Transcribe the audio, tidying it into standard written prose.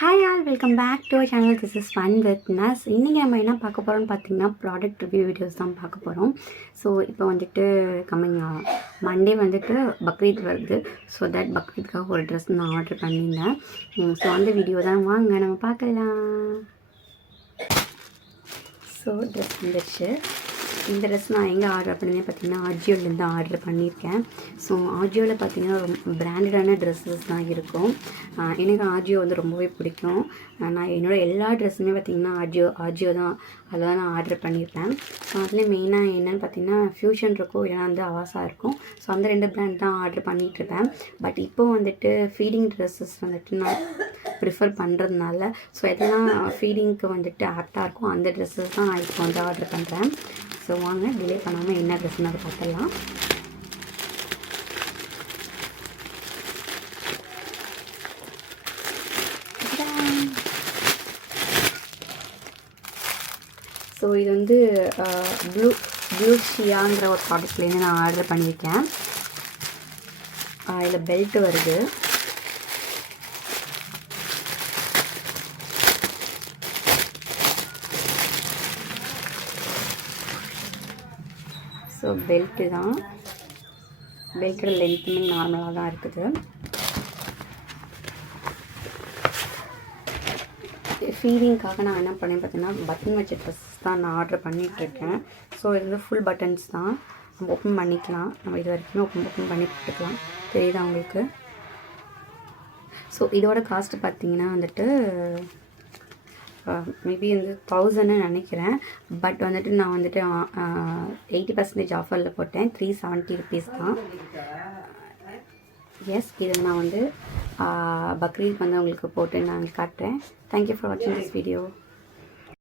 Hi all welcome back to our channel. This is fun with Nas. இன்றைக்கி நம்ம என்ன பார்க்க போகிறோம்னு பார்த்தீங்கன்னா ப்ராடக்ட் ரிவ்யூ வீடியோஸ் தான் பார்க்க போகிறோம். ஸோ இப்போ வந்துட்டு கம்மிங் மண்டே வந்துட்டு பக்ரீத் வருது. ஸோ தட் பக்ரீத்காக ஒரு ட்ரெஸ் நான் ஆர்டர் பண்ணியிருந்தேன். ஸோ அந்த வீடியோ தான் வாங்க நம்ம பார்க்கலாம். ஸோ ட்ரெஸ் வந்துடுச்சு. இந்த ட்ரெஸ் நான் எங்கே ஆர்டர் பண்ணினேன் பார்த்தீங்கன்னா ஆஜியோலேருந்து ஆர்டர் பண்ணியிருக்கேன். ஸோ ஆஜியோவில் பார்த்தீங்கன்னா ரொம்ப பிராண்டடான ட்ரெஸ்ஸஸ் தான் இருக்கும். எனக்கு ஆஜியோ வந்து ரொம்பவே பிடிக்கும். நான் என்னோடய எல்லா ட்ரெஸ்ஸுமே பார்த்திங்கன்னா ஆஜியோ தான், அதெல்லாம் நான் ஆர்டர் பண்ணியிருப்பேன். ஸோ அதில் மெயினாக என்னென்னு பார்த்தீங்கன்னா ஃப்யூஷன் இருக்கும், இல்லைனா வந்து அவாசா இருக்கும். ஸோ அந்த 2 பிராண்ட் தான் ஆர்டர் பண்ணிகிட்ருப்பேன். பட் இப்போது வந்துட்டு ஃபீடிங் ட்ரெஸ்ஸஸ் வந்துட்டு நான் ப்ரிஃபர் பண்ணுறதுனால ஸோ எதெல்லாம் ஃபீடிங்க்கு வந்துட்டு ஆப்டாக இருக்கும் அந்த ட்ரெஸ்ஸஸ் தான் நான் இப்போ வந்து ஆர்டர் பண்ணுறேன். ஸோ வாங்க டிலே பண்ணாமல் என்ன ட்ரெஸ்ன்னு அதை பார்த்துடலாம். ஸோ இது வந்து ப்ளூஷியாங்கிற ஒரு ப்ராடக்ட்லேருந்து நான் ஆர்டர் பண்ணியிருக்கேன். இதில் பெல்ட் வருது. ஸோ பெல்ட்டு தான், பெல்ட்டோட லென்த்துமே நார்மலாக தான் இருக்குது. ஃபீடிங்காக நான் என்ன பண்ணேன் பார்த்தீங்கன்னா பட்டன் வச்ச ட்ரெஸ் தான் நான் ஆர்டர் பண்ணிகிட்ருக்கேன். ஸோ இது வந்து ஃபுல் பட்டன்ஸ் தான், நம்ம ஓப்பன் பண்ணிக்கலாம். நம்ம இது வரைக்குமே ஓப்பன் பண்ணி போட்டுக்கலாம். தெரியுதா உங்களுக்கு? ஸோ இதோட காஸ்ட்டு பார்த்தீங்கன்னா வந்துட்டு மேபி வந்து 1000ன்னு நினைக்கிறேன். பட் வந்துட்டு நான் வந்துட்டு 80% ஆஃபரில் போட்டேன். 370 ருபீஸ் தான். எஸ், இதை நான் வந்து பக்ரீத் வந்து உங்களுக்கு போட்டு நான் காட்டுறேன். தேங்க்யூ ஃபார் வாட்சிங் திஸ் வீடியோ.